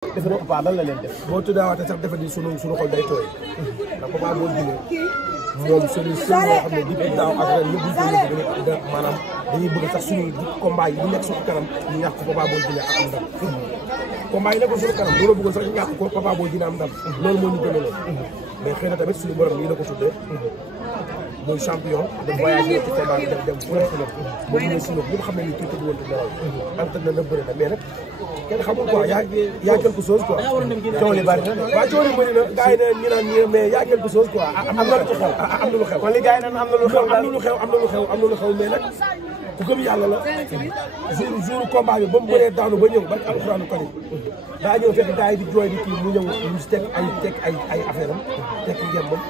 defe naa Papa lan la leen def. boo tuddawaatee sax defe ni sunu xol day tooy ndax Papa boo jëlee moom suñu boo xam ne depuis daaw ak ren yëpp maanaam dañuy bëgg sax suñu combat yi bu nekk suñu kanam ñu ñàkk ko Papa boo jëlee ak am ndam. combat yi nekkoon suñu kanam loolu bëggoon sax ñu ñàkk ko Papa boo jëlee am ndam. loolu moo ñu gënaloon. mais xëy na tamit suñu borom nii la ko tuddee. mooy champion de voyage ci combat bi dem fu nekk nag moom mooy si ñëpp xam ne nii kii tëdd woon te nelaw entraîné na bëri na mais nag kenn xamul quoi y a quelque chose quoi coow li bari na waaw coow li bëri na gars yi ne ñu naan ñii mais y a quelque chose quoi am na lu xew am na lu xew kon li gars yi naan am na lu xew am na lu xew am na lu xew am na lu xew mais nag ku gëm yàlla la jour combat bi ba mu bëree daanu ba ñëw barke alxuraanu karim daa ñëw fekk gars yi di jooy di kii mu ñëw ñu si teg ay affaire am teg ngembam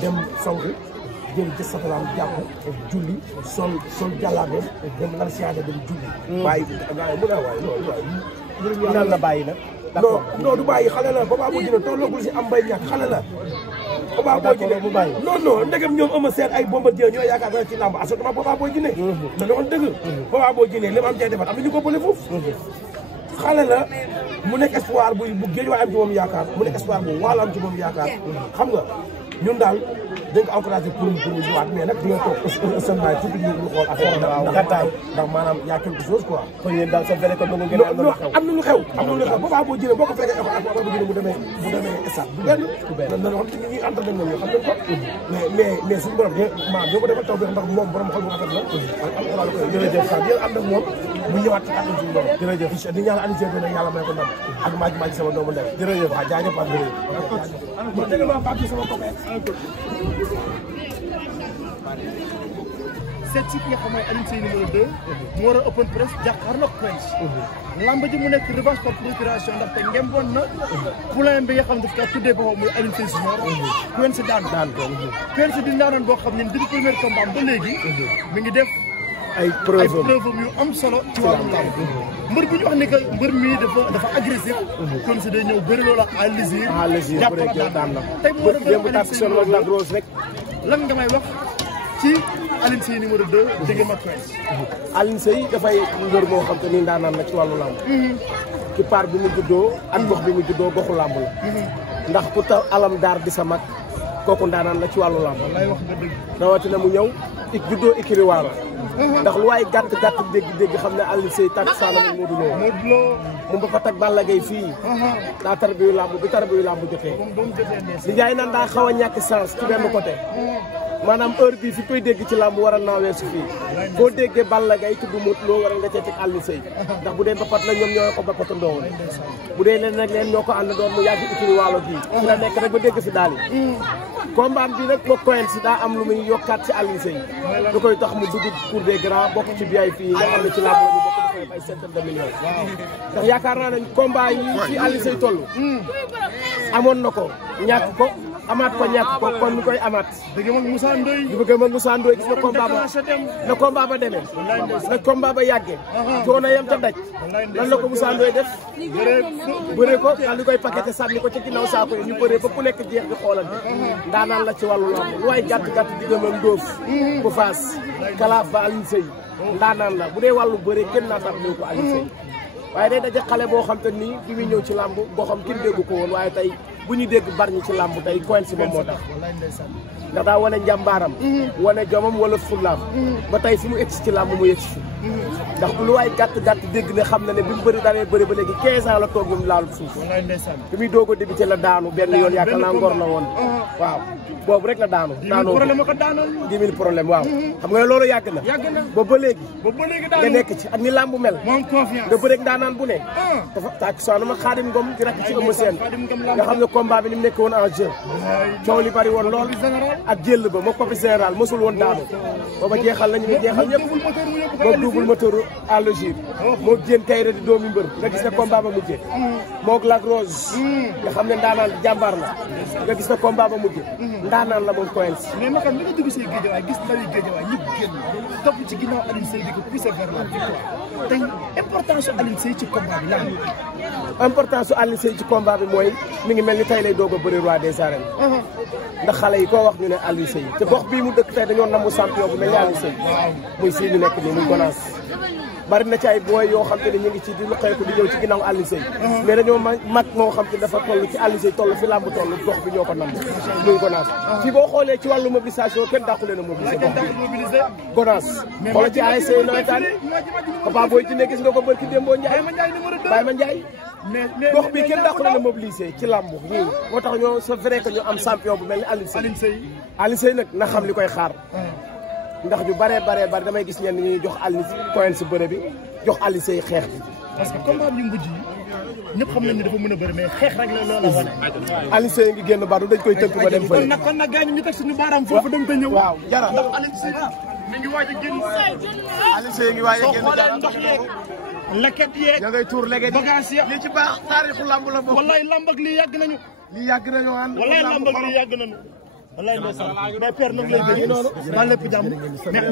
dem sangu jël ci safalaam jàpp julli sol jàllaabe dem lar siyaada dem julli bàyyi mu ne waaye loolu nan la bàyyi nag non du bàyyi xale la Papa Boy Djiné tollagul si am mbay ñàkk xale la Papa Boy Djiné mu bàyyi non ndegam ñoom ama seet ay Bombardier ñoo yaakaar dara ci làmb assurément Papa Boy Djiné da doon dëgg Papa Boy Djiné li ma am cay defar am na ñu ko bële foofu xale la mu nekk espoir bu géej waay am ci moom yaakaar mu nekk espoir bu waalo am ci moom yaakaar xam nga ñun daal dañ ko encouragé pour ñu ñëwaat mais nag di nga toog seulement tuuti ñu xool affaire ndax maanaam y a quelque chose quoi. kon yéen daal c'est vrai que ngeen am na lu xew. am na lu xew Papa Boy Djiné boo ko fekkee ak Papa Boy Djiné bu demee stade bu benn nan wax ñi entraîné nañu xam nañ ko mais suñu borom maanaam ñoo ko defal taw bi ndax moom borom xol bu rafet la alxuraan ko jërëjëf sax yéen ànd ak moom mu ñëwaat ci kàttan suñu borom jërëjëf di ñaan Aliou Seye dina yàlla may ko ndam ak maaji sama doomu ndey jërëjëf waaw jaajëf ak jërëjëf seet si ki nga xam ne Alioune Seye numéro 2 mu war a open press jàkkaarloog Quench lamb ji mu nekk revanche par procuration ndaxte ngemboon na poulain bi nga xam ne daf kaa tuddee boppam muy Alioune Seye junior Quench daan ko Quench di ndaanaan boo xam ne depuis premier combat ba léegi mi ngi def ay preuve yu am solo ci wàllu lamb mbër bu ñu wax ni que mbër mii dafa agressif Quench day ñëw bëri loolu ak à lésir jàppala daan la tey mu war a bëri rek lan nga may wax ci Alioune Seye numéro 2 dégg ma Quench Alioune Seye dafay mbër moo xam te ni ndaanaan la ci wàllu làmb ci part bi mu juddoo ak gox bi mu juddoo goxu làmb la ndax ku taw alam daar di sa mag kooku ndaanaan la ci wàllu làmb wallaay wax nga dëgg rawatina mu ñëw juddoo ikiri waalo ndax lu waay gàtt dégg xam ne Alioune Seye tàkk saanam Modou Lo mu ba fa tag Balla Gaye fii daa tarbiyu làmb bi tarbiyu làmb jotee di jaay naan daa xaw a ñàkk chance ci benn côté maanaam heure bii fi koy dégg ci làmb war a naawee si fii boo déggee Balla Gaye tudd Modou Lo war nga cee teg Alioune Seye ndax bu dee bapat la ñoom ñoo ko bapatandoo woon bu dee leen nag leen ñoo ko ànd doon mu yàgg ikiri waalo gii fu la nekk rek ba dégg fi daal yi combat bi nag boo Quench daa am lu muy yokkaat ci Alioune Seye da koy tax mu dugg cour des grands bokk ci VIP yi nga xam ne ci làmb la ñu bokk dafay ay centaine de millions ndax yaakaar naa ne combat yi ci Alioune Seye toll amoon na ko ñàkk ko amaat ko ñàkk ko kon ñu koy amaat dëgg mag Moussa Ndoye di bëgg mag Moussa Ndoye gis na combat ba demee na combat ba yàggee coono yam ta daj lan la ko Moussa Ndoye def bëree ko daal di koy paqueté sànni ko ci ginnaaw saako yi ñu bëree ba ku nekk jeex di xoolante ndaanaan la ci wàllu lamb lu waay gàtt di gëmam Ndoof bu Faas Kalaaf ba Alioune Seye ndaanaan la bu dee wàllu bëree kenn naataat ñëw ko Alioune Seye waaye day daje xale boo xam te nii bi muy ñëw ci làmb boo xam kenn déggu ko woon waaye tey bu ñu dégg bari ñi ci làmb tey Quench moom moo tax ndax daa wane njàmbaaram wane jomam wala fullaam ba tey fi mu egsi ci làmb mu egsi fi ndax lu waay gàtt dégg ne xam na ne bi mu bëri dalee bëri ba léegi 15 ans la toog bi mu laalu suuf bi muy doog a débuté la daanu benn yoon yaakaar naa ngor la woon waaw boobu rek la daanu 10 000 problème waaw xam nga loolu yàgg na ba léegi nga nekk ci ak ni làmb mel nga bëreeg ndaanaan bu ne dafa tàkk soanama Xaadim Ngom di rakk ci Eumeu Sène nga xam ne combat bi ni mu nekk woon en jeu coow li bari woon lool ak jëll ba moo Papi Général mosul woon daanu booba jeexal nañu ne jeexal ñëpp moo double moteur à logir moo jéen kayre di doomi mbër nga gis ne combat ba mujjee moog Lac Rose nga xam ne ndaanaan jàmbaar la nga gis ne combat ba mujjee ndaanaan la moom Quench mais ma xam li nga dugg see Guédiawaye gis ndawi Guédiawaye ñëpp génn topp ci ginnaaw Alioune Seye di ko pousser vers la victoire tey importance su Alioune Seye ci combat bi lan importance su Alioune Seye ci combat bi mooy mi ngi mel ni tey lay doog a bëri roi des arènes ndax xale yi koo wax ñu ne Alioune Seye te gox bii mu dëkk tey dañoo namu champion bu mel ni Alioune Seye muy fii ñu nekk nii muy Gonaas bari na ci ay booy yoo xam te ne ñu ngi ci di lu xeeku di ñëw ci ginnaaw Alioune Seye mais dañoo mag moo xam te dafa toll ci Alioune Seye toll fi làmb toll dox bi ñoo ko nam muy Gonaas fii boo xoolee ci wàllu mobilisation kenn dàqu leen a mobiliser Gonaas xoolal ci ASC nawetaan Papa Boy Djiné gis nga ko barki Dembo Ndiaye Baye Ma Ndiaye dox bi kenn dàqu leen a mobiliser ci làmb nii moo tax ñoo c'est vrai que ñu am champion bu mel ni Alioune Seye nag na xam li koy xaar ndax ñu bare damay gis ñenn ñuy jox Alioune point si bëre bi jox Alioune Seye xeex bi parce que combat yu mujj yi ñëpp xam nañ ne dafa mën a bëri mais xeex rek la loola wane Alioune Seye ngi génn baatu dañ koy tënk ba dem fële kon nag gars ñu teg suñu baaraam foofu dem te ñëw waaw jara ndax Alioune Seye mi ngi waaj a génn Alioune Seye ngi waaj a génn jara ndox yeeg leket yeeg ya ngay tuur leket bagage yeeg li ci baax taarixu lamb la bokk wallaay lamb ak lii yàgg nañu wallaay lamb ak lii yàgg nañu wallaay ndeysaan mais père nag lay gën noonu ba lépp jàmm mais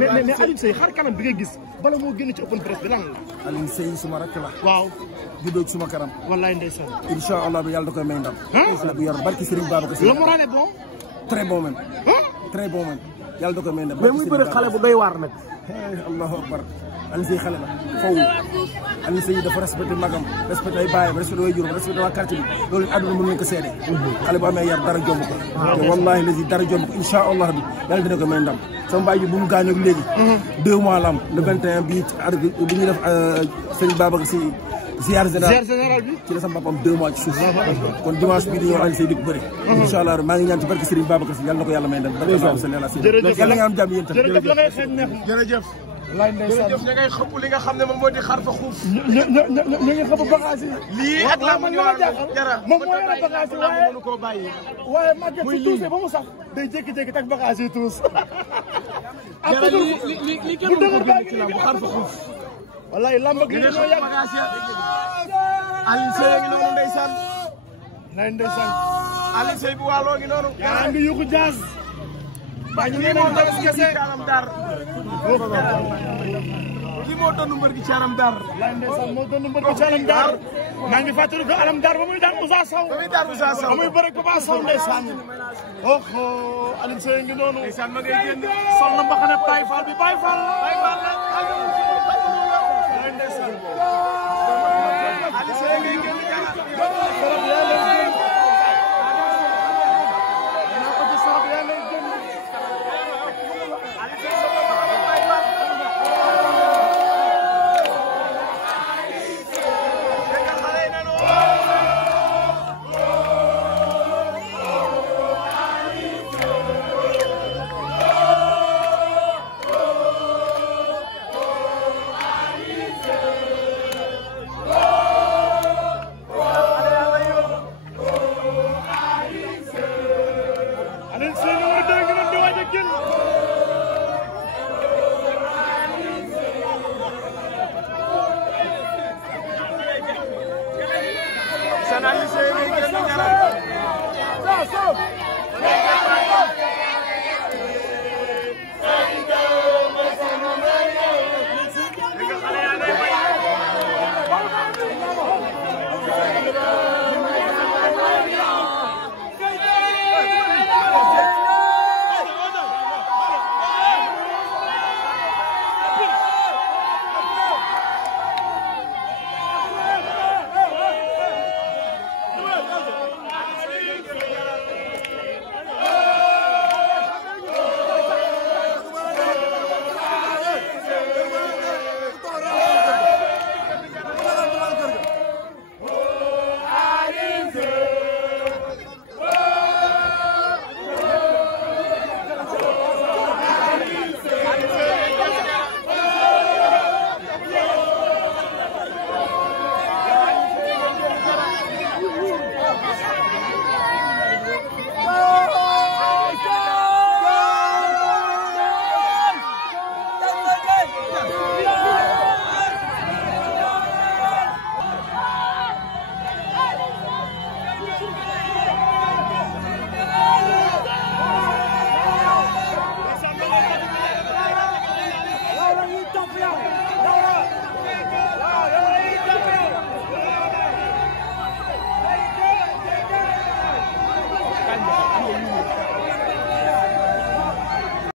Alioune Seye xar kanam bi nga gis bala moo génn ci open press bi lan la Alioune Seye suma rakk la waaw juddoo ci suma kanam wallaay ndeysaan incha allah bi yàlla da koy may ndam xale bu yor barki Serigne Babacar Sy le moral est bon très bon même très bon même yàlla da koy may ndam mais muy bëri xale bu doy waar nag allahu akbar Alioune Seye xale la foofu Alioune Seye dafa respecté magam respecté ay baayam respecté way juróom respecté waa quartier bi loolu àdduna mën nañ ko seede xale bu amee yar dara jomb ko te wallahi lazi dara jomb ko incha allah rabbi yàlla dina ko may ndam sama baay bi bu mu gaañoo léegi 2 mois la am le 21 bii bi ñuy def sëñ Babacar Sy ziar général bi ci la sama papam 2 mois ci suuf kon dimanche bii di ñëw Alioune Seye di ko bëri incha allah maa ngi ñaan ci barke Serigne Babacar Sy yàlla na ko yàlla may ndam yàlla nga am jàmm yéen tam jërëjëf laay ndeysaan ña ngay xëpp li nga xam ne moom moo di xar fa xuuf ñu ngi xëpp bagage yi lii ak la mu ñëwaat jara moom moo yore bagage yi waaye mënu koo bàyyi waaye màgget si tuusee ba mu sax day jékki-jékki teg bagage yi tuus jara li kenn mënu ko génn ci lamb bu xar fa xuuf wallaay lamb ak li ñoo yàgg bagage ya Alioune Seye ngi noonu ndeysaan nay ndeysaan Alioune Seye bu wàlloo ngi noonu yaa ngi yuxu jaas ba ñu moo doon kese alam dar kii moo doon mbër gi ci alam dar lay ndeysaan moo doon mbër gi ci alam dar maa ngi fàttali ko alam dar ba muy daan Moussa Sow ba muy bëre ko ba Sow ndeysaan Alioune Seye ngi noonu ndeysaan ma ngay génn sol na mbaxane Baye Fall bi Baye Fall la lay ndeysaan Alioune Seye ngay génn Alioune Seye